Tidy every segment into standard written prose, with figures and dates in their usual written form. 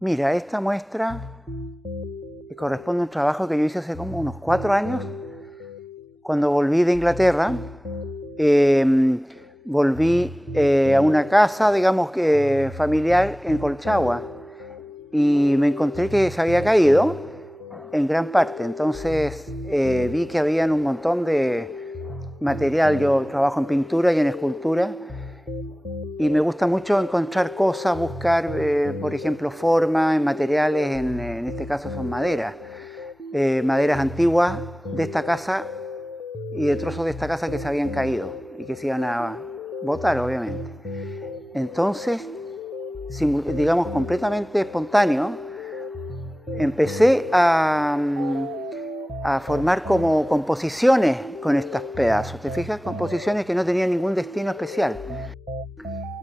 Mira, esta muestra corresponde a un trabajo que yo hice hace como unos 4 años, cuando volví de Inglaterra. Volví a una casa, digamos, familiar en Colchagua, y me encontré que se había caído en gran parte. Entonces vi que habían un montón de material. Yo trabajo en pintura y en escultura, y me gusta mucho encontrar cosas, buscar, por ejemplo, formas en materiales, en este caso son maderas, maderas antiguas de esta casa y de trozos de esta casa que se habían caído y que se iban a botar, obviamente. Entonces, digamos, completamente espontáneo, empecé a formar como composiciones con estos pedazos. ¿Te fijas? Composiciones que no tenían ningún destino especial.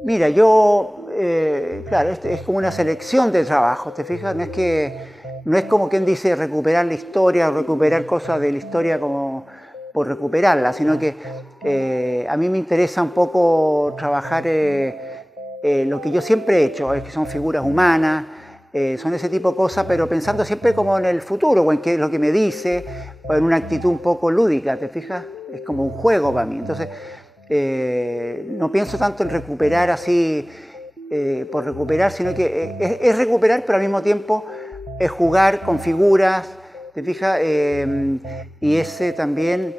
Mira, yo, claro, es como una selección de trabajos, ¿te fijas? No es como quien dice recuperar la historia o recuperar cosas de la historia como por recuperarla, sino que a mí me interesa un poco trabajar lo que yo siempre he hecho, es que son figuras humanas, son ese tipo de cosas, pero pensando siempre como en el futuro, o en qué es lo que me dice, o en una actitud un poco lúdica, ¿te fijas? Es como un juego para mí. Entonces, no pienso tanto en recuperar así por recuperar, sino que es recuperar, pero al mismo tiempo es jugar con figuras, ¿te fijas? Y ese también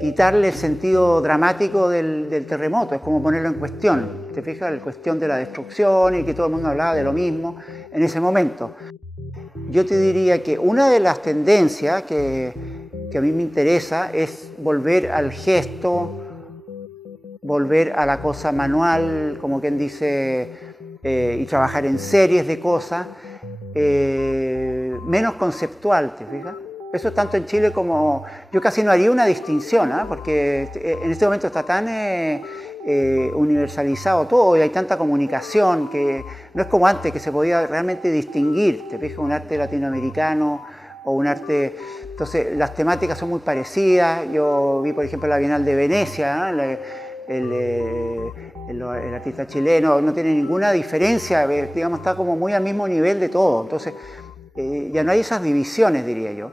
quitarle el sentido dramático del terremoto, es como ponerlo en cuestión, ¿te fijas? La cuestión de la destrucción y que todo el mundo hablaba de lo mismo en ese momento. Yo te diría que una de las tendencias que a mí me interesa es volver al gesto, volver a la cosa manual, como quien dice, y trabajar en series de cosas, menos conceptual, ¿te fijas? Eso tanto en Chile como... Yo casi no haría una distinción, ¿eh? Porque en este momento está tan universalizado todo y hay tanta comunicación que no es como antes, que se podía realmente distinguir, ¿te fijas? Un arte latinoamericano o un arte... Entonces las temáticas son muy parecidas. Yo vi, por ejemplo, la Bienal de Venecia, ¿no? El artista chileno no tiene ninguna diferencia, digamos, está como muy al mismo nivel de todo. Entonces ya no hay esas divisiones, diría yo.